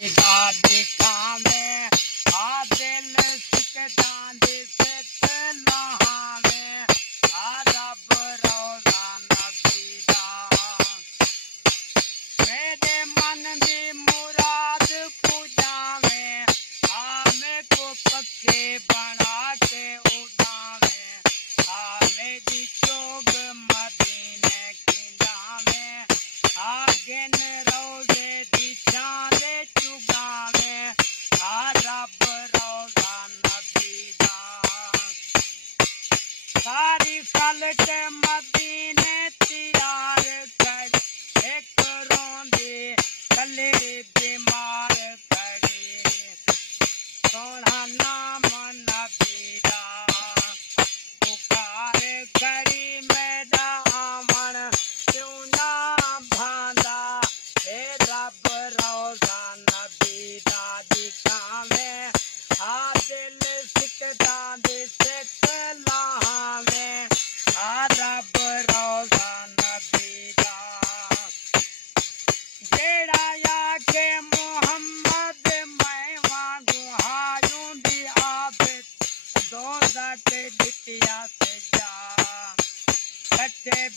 दादी में आ दिल सिकदां दे सितलां में आ रब रोज़ाना बीदा मेरे मन दी मुराद पूजावे आ मैं को पक्के बना के उड़ावे आ मेरी चोग मदीने खिंडावे आ गिन रोज़े दी चांदे चुगावे आ रब रोज़ाना बीदा सारी फलक मदीने तैयार कर एक रोंदे कले बीमार करे सोना नाम नबी दा पुकार करी मेरा आमन क्यों ना भांदा हे रब रोज़ाना बीदा दिखावे आ दिल सिकदा दे सितलावे आ रब रोज़ाना बीदा जेड़ा आके मोहम्मद मैं वांगू हायूं दी आबिद दो ज़ात दितिया से जा कटे